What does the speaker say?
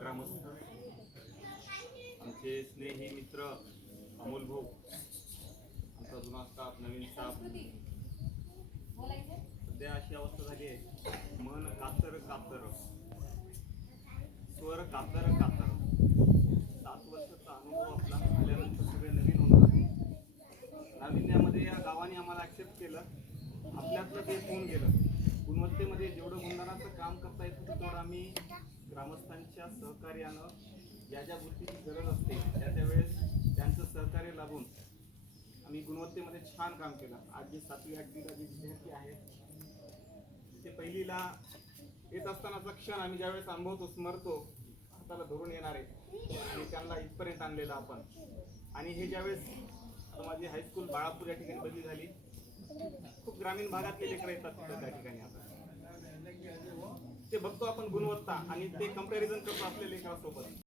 ग्रामस्थ, आमचे स्नेही मित्र अमोल भाऊ, आमचा जुना स्टाफ, नवीन स्टाफ. सध्या अशी अवस्था झाली आहे, मन कातर कातर, स्वर कातर कातर. 7 वर्षाचा अनुभव आपला आल्यानंतर सगळे नवीन होणार. नाविन्यामध्ये या गावाने आम्हाला ॲक्सेप्ट केलं, आपल्यातलं ते होऊन गेलं. गुणवत्तेमध्ये जेवढं गुणगानाचं काम करता येतं तेवढं आम्ही ग्रामस्थांच्या सहकार्यानं ज्या ज्या गोष्टीची गरज असते त्या वेळेस त्यांचं सहकार्य लाभून आम्ही गुणवत्तेमध्ये छान काम केलं. आज जे 7वी 8वीला जे विद्यार्थी आहेत ते पहिलीला येत असतानाचा क्षण आम्ही ज्यावेळेस अनुभवतो, स्मरतो, हाताला धरून येणार आहे आणि त्यांना इथपर्यंत आणलेलं आपण. आणि हे ज्यावेळेस आता माझी हायस्कूल बाळापूर या ठिकाणी बदली झाली, खूप ग्रामीण भागातले लेकरं येतात तिथं त्या ठिकाणी. आता ते बघतो आपण गुणवत्ता आणि ते कंपॅरिझन करतो आपल्या लेकरासोबत.